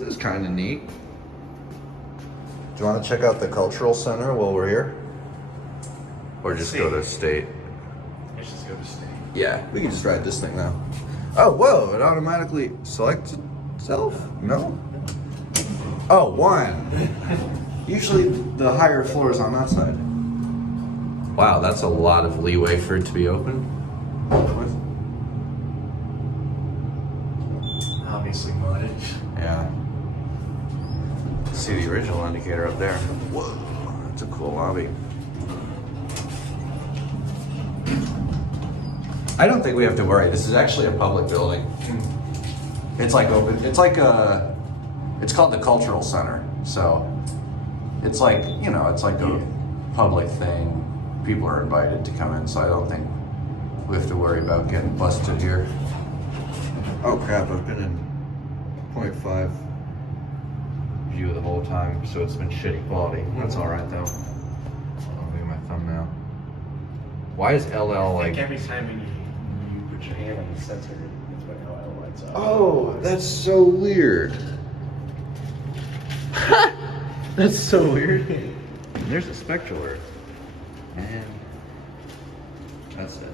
This is kind of neat. Do you want to check out the cultural center while we're here? Or just go to state? Let's just go to state. Yeah, we can just ride this thing now. Oh, whoa, it automatically selects itself? No? Oh, 1. Usually the higher floor is on that side. Wow, that's a lot of leeway for it to be open. Obviously mileage. Yeah. See the original indicator up there. Whoa, that's a cool lobby. I don't think we have to worry. This is actually a public building. It's like open. It's like a. It's called the Cultural Center. So it's like, you know, it's like a public thing. People are invited to come in, so I don't think we have to worry about getting busted here. Oh crap! I've been in 0.5 view the whole time, so it's been shitty quality. That's all right though. I'll move my thumbnail. Why is LL like? I think every time you put your hand on the sensor, that's when LL lights up. Oh, that's so weird. That's so weird. There's a spectral earth. And that's it.